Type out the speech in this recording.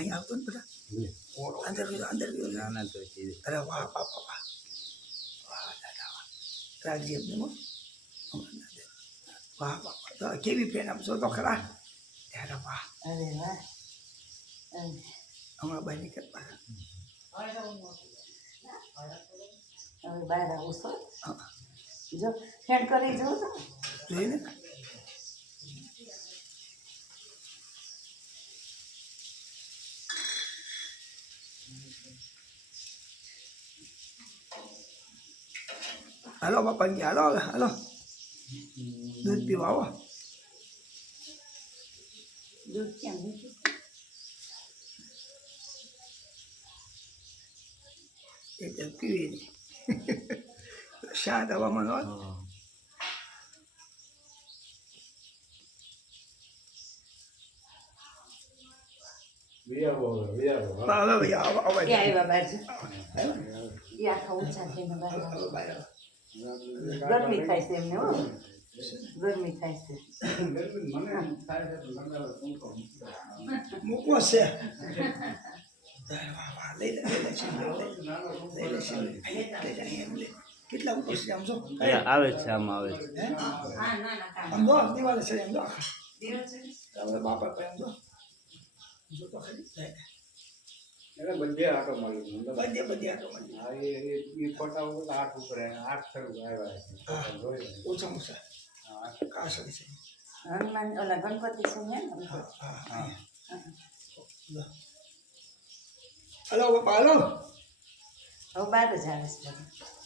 અહીં આવતો ને બધા અંદર ગયો ના તો અરે વાહ બાપા વાહ વાહ દાદા વાહ રાખજે એમને વાહ બાપા તો કેવી પેન આપશો તો ખરા ત્યારે વાહ અરે વાહ હમણાં બહાર નીકળવા હવે બહાર આવું છો હા જો ફેન કરી જવું તો જોઈને હાલો બાપાજી હાલો હવે હાલો દૂધ પીવા આવો દૂધ કેમ મૂક્યું એ તો પીવી નહીં શાંત હવામાન હોય હવે ભાઈ આવો આવો ક્યાં આવ્યા બાજુ એ આખા ઊંચા થઈને બહાર આવ્યા. ગરમી થાય છે એમને હો ગરમી થાય છે મૂકવો છે લઈ લે કેટલા ઉપર છે આમ જો આવે છે આમાં આવે છે આમ જો દિવાલે છે એમ જો હવે બાપા પર એમ જો જો તો ખરી બધે આટો મારી બધે આટો મારી એ ફોટા ઉપર 8 ઉપર 8 શરૂ આવ્યા ઓછામાં ઓછા કાસરી છે હનુમાન ઓલા ગણપતિ છે ને હલો બાપા હલો હવે બાર જ આવે છે બધું